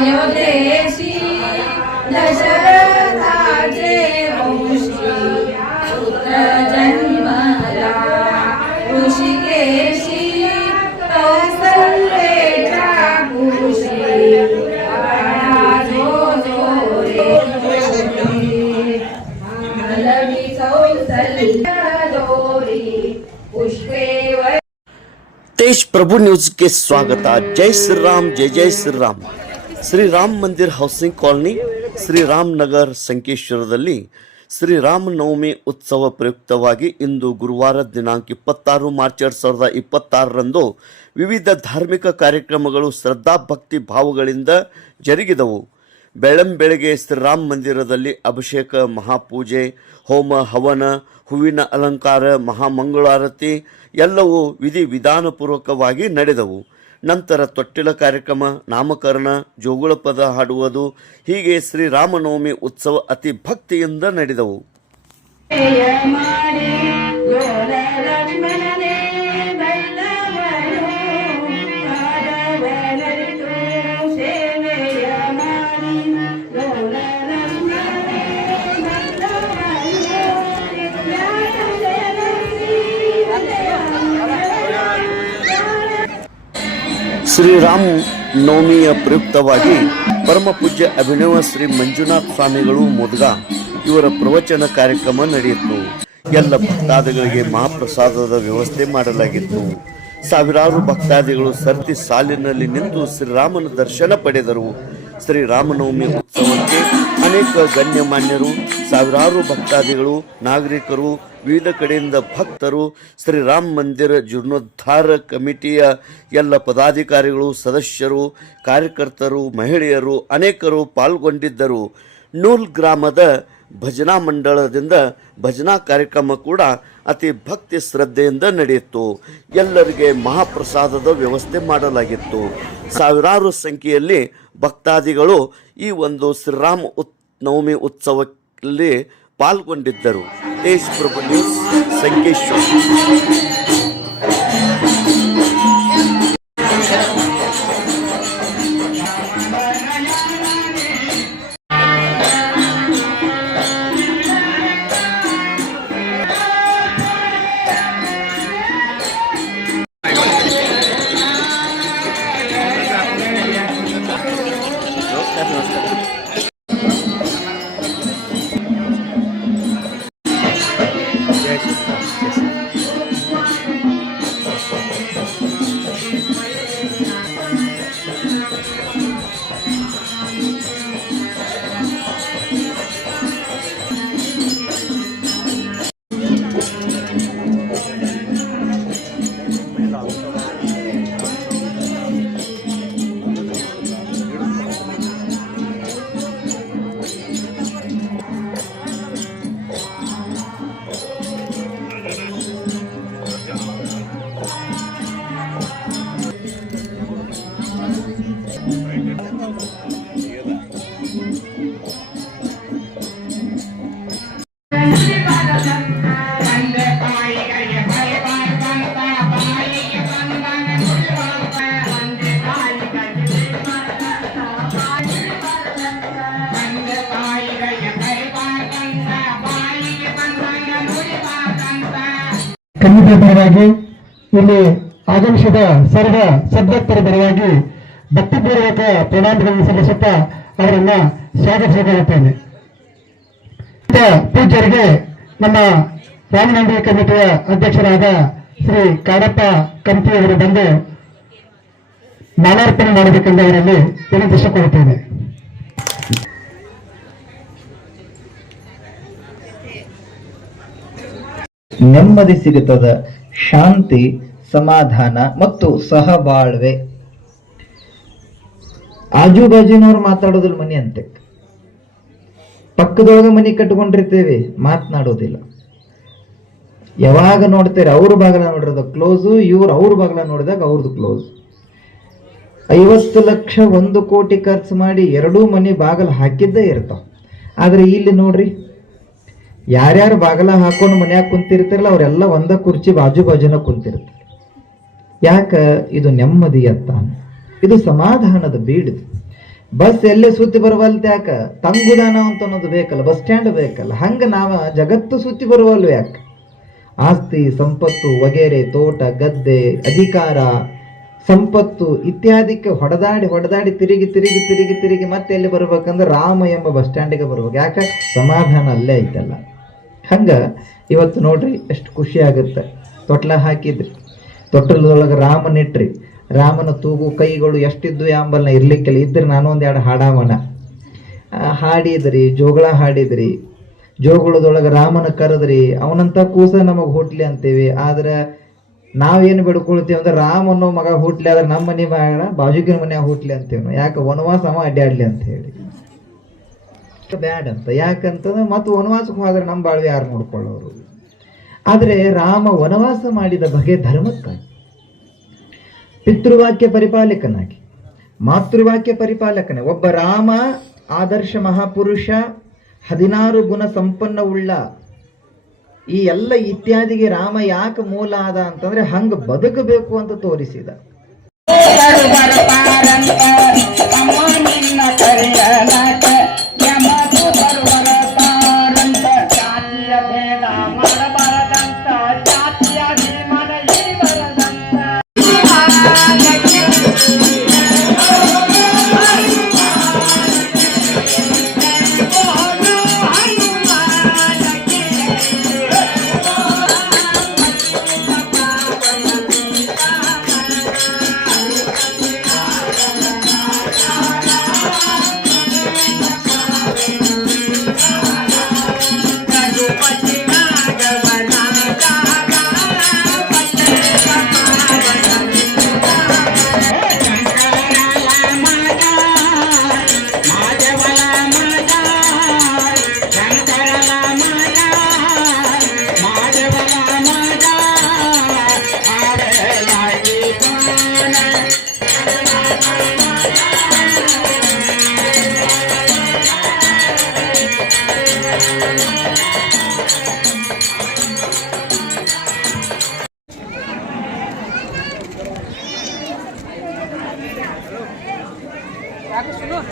अयोध्येशी दशरथाचे वंशी पुत्र जन्मला ऋषिकेशी कौसल्येच्या कुशी बाळा जो जो रे लवी कौसल्य दोरी पुष्पे तेज प्रभु न्यूज के स्वागत। जय श्री राम, जय जय श्री राम। ಶ್ರೀರಾಮ್ ಮಂದಿರ್ ಹೌಸಿಂಗ್ ಕಾಲನಿ, ಶ್ರೀರಾಮ್ ನಗರ್, ಸಂಕೇಶ್ವರದಲ್ಲಿ ಶ್ರೀರಾಮನವಮಿ ಉತ್ಸವ ಪ್ರಯುಕ್ತವಾಗಿ ಇಂದು ಗುರುವಾರ ದಿನಾಂಕ 26 ಮಾರ್ಚ್ 2026ರಂದು ವಿವಿಧ ಧಾರ್ಮಿಕ ಕಾರ್ಯಕ್ರಮಗಳು ಶ್ರದ್ಧಾ ಭಕ್ತಿ ಭಾವಗಳಿಂದ ಜರುಗಿದವು. ಬೆಳಂಬೆಳಗ್ಗೆ ಶ್ರೀರಾಮ್ ಮಂದಿರದಲ್ಲಿ ಅಭಿಷೇಕ, ಮಹಾಪೂಜೆ, ಹೋಮ ಹವನ, ಹೂವಿನ ಅಲಂಕಾರ, ಮಹಾಮಂಗಳಾರತಿ ಎಲ್ಲವೂ ವಿಧಿವಿಧಾನಪೂರ್ವಕವಾಗಿ ನಡೆದವು. ನಂತರ ತೊಟ್ಟಿಲ ಕಾರ್ಯಕ್ರಮ, ನಾಮಕರಣ, ಜೋಗುಳ ಪದ ಹಾಡುವುದು, ಹೀಗೆ ಶ್ರೀರಾಮನವಮಿ ಉತ್ಸವ ಅತಿ ಭಕ್ತಿಯಿಂದ ನಡೆದವು. ಶ್ರೀರಾಮ ನವಮಿಯ ಪ್ರಯುಕ್ತವಾಗಿ ಪರಮ ಪೂಜ್ಯ ಅಭಿನವ ಶ್ರೀ ಮಂಜುನಾಥ ಸ್ವಾಮಿಗಳು ಮುದ್ಗ ಇವರ ಪ್ರವಚನ ಕಾರ್ಯಕ್ರಮ ನಡೆಯಿತು. ಎಲ್ಲ ಭಕ್ತಾದಿಗಳಿಗೆ ಮಹಾಪ್ರಸಾದದ ವ್ಯವಸ್ಥೆ ಮಾಡಲಾಗಿತ್ತು. ಸಾವಿರಾರು ಭಕ್ತಾದಿಗಳು ಸರತಿ ಸಾಲಿನಲ್ಲಿ ನಿಂತು ಶ್ರೀರಾಮನ ದರ್ಶನ ಪಡೆದರು. ಶ್ರೀರಾಮನವಮಿ ಉತ್ಸವಕ್ಕೆ ಅನೇಕ ಗಣ್ಯಮಾನ್ಯರು, ಸಾವಿರಾರು ಭಕ್ತಾದಿಗಳು, ನಾಗರಿಕರು, ವಿವಿಧ ಕಡೆಯಿಂದ ಭಕ್ತರು, ಶ್ರೀರಾಮ್ ಮಂದಿರ ಜೀರ್ಣೋದ್ಧಾರ ಕಮಿಟಿಯ ಎಲ್ಲ ಪದಾಧಿಕಾರಿಗಳು, ಸದಸ್ಯರು, ಕಾರ್ಯಕರ್ತರು, ಮಹಿಳೆಯರು ಅನೇಕರು ಪಾಲ್ಗೊಂಡಿದ್ದರು. ನೂಲ್ ಗ್ರಾಮದ ಭಜನಾ ಮಂಡಳದಿಂದ ಭಜನಾ ಕಾರ್ಯಕ್ರಮ ಕೂಡ ಅತಿ ಭಕ್ತಿ ಶ್ರದ್ಧೆಯಿಂದ ನಡೆಯಿತು. ಎಲ್ಲರಿಗೆ ಮಹಾಪ್ರಸಾದದ ವ್ಯವಸ್ಥೆ ಮಾಡಲಾಗಿತ್ತು. ಸಾವಿರಾರು ಸಂಖ್ಯೆಯಲ್ಲಿ ಭಕ್ತಾದಿಗಳು ಈ ಒಂದು ಶ್ರೀರಾಮ ನವಮಿ ಉತ್ಸವದಲ್ಲಿ ಪಾಲ್ಗೊಂಡಿದ್ದರು. ತೇಜ್ ಪ್ರಭು ನ್ಯೂಸ್, ಸಂಕೇಶ್ವರ. ಕಮಿಟಿಯ ಪರವಾಗಿ ಇಲ್ಲಿ ಆಗಮಿಸಿದ ಸರ್ವ ಸದ್ಭಕ್ತರ ಪರವಾಗಿ ಭಕ್ತಿಪೂರ್ವಕ ಪ್ರಣಾಮಗಳನ್ನು ಸಲ್ಲಿಸುತ್ತಾ ಅವರನ್ನ ಸ್ವಾಗತಿಸಿಕೊಳ್ಳುತ್ತೇನೆ. ಪೂಜ್ಯರಿಗೆ ನಮ್ಮ ರಾಮನಂದಿ ಕಮಿಟಿಯ ಅಧ್ಯಕ್ಷರಾದ ಶ್ರೀ ಕಾಡಪ್ಪ ಕಂತಿಯವರು ಬಂದು ಮಾಲಾರ್ಪಣೆ ಮಾಡಬೇಕೆಂದು ಅವರಲ್ಲಿ ವಿನಂತಿಸಿಕೊಳ್ಳುತ್ತೇನೆ. ನೆಮ್ಮದಿ ಸಿಗುತ್ತದ, ಶಾಂತಿ, ಸಮಾಧಾನ ಮತ್ತು ಸಹಬಾಳ್ವೆ. ಆಜು ಬಾಜುನವ್ರು ಮಾತಾಡೋದಿಲ್ಲ ಮನಿ ಅಂತೆ, ಪಕ್ಕದೊಳಗ ಮನಿ ಕಟ್ಕೊಂಡಿರ್ತೇವೆ, ಮಾತನಾಡೋದಿಲ್ಲ. ಯಾವಾಗ ನೋಡ್ತೇವೆ ಅವ್ರ ಬಾಗಲ ನೋಡಿರೋದು ಕ್ಲೋಸು, ಇವ್ರು ಅವ್ರ ಬಾಗಲ ನೋಡಿದಾಗ ಅವ್ರದ್ದು ಕ್ಲೋಸ್. 50 ಲಕ್ಷ 1 ಕೋಟಿ ಖರ್ಚು ಮಾಡಿ 2 ಮನಿ ಬಾಗಲ ಹಾಕಿದ್ದೇ ಇರ್ತಾವ. ಆದ್ರೆ ಇಲ್ಲಿ ನೋಡ್ರಿ, ಯಾರ್ಯಾರು ಬಾಗಲ ಹಾಕೊಂಡು ಮನ್ಯಾಗ ಕುಂತಿರ್ತಾರಲ್ಲ ಅವರೆಲ್ಲ ಒಂದ ಕುರ್ಚಿ ಬಾಜು ಬಾಜುನ ಕುಂತಿರ್ತಾರೆ. ಯಾಕ? ಇದು ನೆಮ್ಮದಿ ಅತ್ತ, ಇದು ಸಮಾಧಾನದ ಬೀಡಿದು. ಬಸ್ ಎಲ್ಲೇ ಸುತ್ತಿ ಬರುವಲ್ತ ಯಾಕ ತಂಗುದಾನ ಅಂತ ಅನ್ನೋದು ಬೇಕಲ್ಲ, ಬಸ್ ಸ್ಟ್ಯಾಂಡ್ ಬೇಕಲ್ಲ. ಹಂಗ ನಾವ ಜಗತ್ತು ಸುತ್ತಿ ಬರುವಲ್ವ ಯಾಕೆ? ಆಸ್ತಿ ಸಂಪತ್ತು ವಗೇರೆ, ತೋಟ ಗದ್ದೆ ಅಧಿಕಾರ ಸಂಪತ್ತು ಇತ್ಯಾದಿಕ್ಕೆ ಹೊಡೆದಾಡಿ ತಿರುಗಿ ಮತ್ತೆ ಎಲ್ಲಿ ಬರ್ಬೇಕಂದ್ರೆ ರಾಮ ಎಂಬ ಬಸ್ ಸ್ಟ್ಯಾಂಡಿಗೆ ಬರ್ಬೇಕು. ಯಾಕೆ? ಸಮಾಧಾನ ಅಲ್ಲೇ ಐತಲ್ಲ. ಹಂಗ ಇವತ್ತು ನೋಡ್ರಿ ಎಷ್ಟು ಖುಷಿ ಆಗುತ್ತೆ. ತೊಟ್ಲ ಹಾಕಿದ್ರಿ, ತೊಟ್ಟಲದೊಳಗೆ ರಾಮನಿಟ್ರಿ, ರಾಮನ ತೂಗು ಕೈಗಳು ಎಷ್ಟಿದ್ದು ಯಾಂಬಲ್ನ ಇರ್ಲಿಕ್ಕಿಲ್ಲ. ಇದ್ರೆ ನಾನು ಒಂದೆರಡು ಹಾಡಾವನ ಹಾಡಿದ್ರಿ, ಜೋಗಳ ಹಾಡಿದ್ರಿ, ಜೋಗುಳದೊಳಗೆ ರಾಮನ ಕರೆದ್ರಿ. ಅವನಂತ ಕೂಸ ನಮಗೆ ಹುಟ್ಲಿ ಅಂತೀವಿ. ಆದ್ರೆ ನಾವೇನು ಬಿಡ್ಕೊಳ್ತೀವಿ ಅಂದ್ರೆ ರಾಮ ಅನ್ನೋ ಮಗ ಹುಟ್ಲಿ, ಆದ್ರೆ ನಮ್ಮ ಮನೆ ಬೇಡ ಬಾಜುಕಿನ ಮನ್ಯಾಗ ಹುಟ್ಲಿ ಅಂತೀವಿ ನಾವು. ಯಾಕೆ? ವನವಾಸ ಅಡ್ಡಾಡ್ಲಿ ಅಂತ ಹೇಳಿ ಬ್ಯಾಡ್ ಅಂತ. ಯಾಕಂತಂದ್ರೆ ಮತ್ತು ವನವಾಸಕ್ಕೆ ಹೋದ್ರೆ ನಮ್ಮ ಬಾಳ್ವೆ ಯಾರು ನೋಡ್ಕೊಳ್ಳೋರು? ಆದ್ರೆ ರಾಮ ವನವಾಸ ಮಾಡಿದ ಬಗೆ ಧರ್ಮಕ್ಕಾಗಿ, ಪಿತೃವಾಕ್ಯ ಪರಿಪಾಲಕನಾಗಿ, ಮಾತೃವಾಕ್ಯ ಪರಿಪಾಲಕನೇ. ಒಬ್ಬ ರಾಮ ಆದರ್ಶ ಮಹಾಪುರುಷ, 16 ಗುಣ ಸಂಪನ್ನವುಳ್ಳ. ಈ ಎಲ್ಲ ಇತ್ಯಾದಿಗೆ ರಾಮ ಯಾಕೆ ಮೂಲ ಆದ ಅಂತಂದ್ರೆ ಹಂಗ ಬದುಕಬೇಕು ಅಂತ ತೋರಿಸಿದ. Aku sunuh.